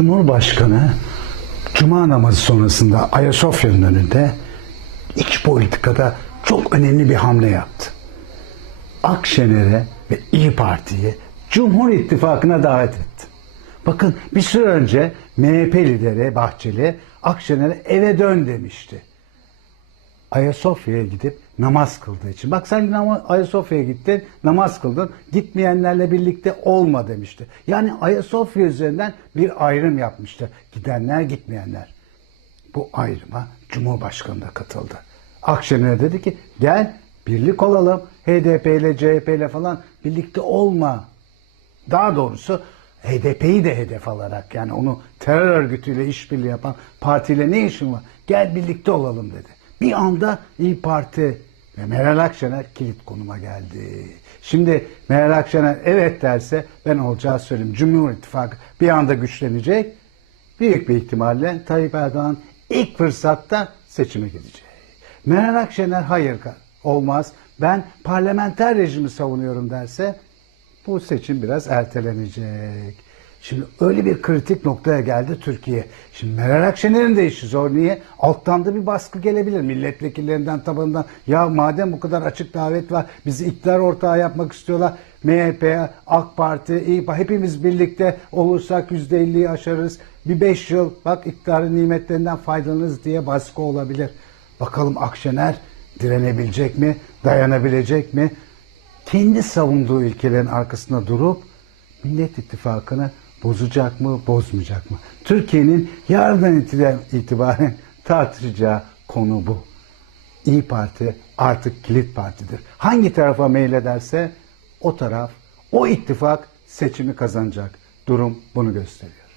Cumhurbaşkanı Cuma namazı sonrasında Ayasofya'nın önünde iç politikada çok önemli bir hamle yaptı. Akşener'e ve İyi Parti'yi Cumhur İttifakı'na davet etti. Bakın bir süre önce MHP lideri Bahçeli Akşener'e eve dön demişti. Ayasofya'ya gidip namaz kıldığı için. Bak sen Ayasofya'ya gittin, namaz kıldın. Gitmeyenlerle birlikte olma demişti. Yani Ayasofya üzerinden bir ayrım yapmıştı. Gidenler, gitmeyenler. Bu ayrıma Cumhurbaşkanı da katıldı. Akşener dedi ki gel birlik olalım. HDP ile CHP ile falan birlikte olma. Daha doğrusu HDP'yi de hedef alarak yani onu terör örgütüyle işbirliği yapan partiyle ne işin var? Gel birlikte olalım dedi. Bir anda İyi Parti ve Meral Akşener kilit konuma geldi. Şimdi Meral Akşener evet derse ben olacağı söyleyeyim. Cumhur İttifakı bir anda güçlenecek. Büyük bir ihtimalle Tayyip Erdoğan ilk fırsatta seçime gidecek. Meral Akşener hayır olmaz ben parlamenter rejimi savunuyorum derse bu seçim biraz ertelenecek. Şimdi öyle bir kritik noktaya geldi Türkiye. Şimdi Meral Akşener'in de işi zor. Niye? Alttan da bir baskı gelebilir. Milletvekillerinden, tabanından. Ya madem bu kadar açık davet var, bizi iktidar ortağı yapmak istiyorlar. MHP, AK Parti, İYİ Parti hepimiz birlikte olursak %50'yi aşarız. Bir beş yıl bak iktidarın nimetlerinden faydalanırız diye baskı olabilir. Bakalım Akşener direnebilecek mi? Dayanabilecek mi? kendi savunduğu ilkelerin arkasında durup Millet İttifakı'nı bozacak mı, bozmayacak mı? Türkiye'nin yarından itibaren tartışacağı konu bu. İyi Parti artık kilit partidir. Hangi tarafa meylederse o taraf, o ittifak seçimi kazanacak. Durum bunu gösteriyor.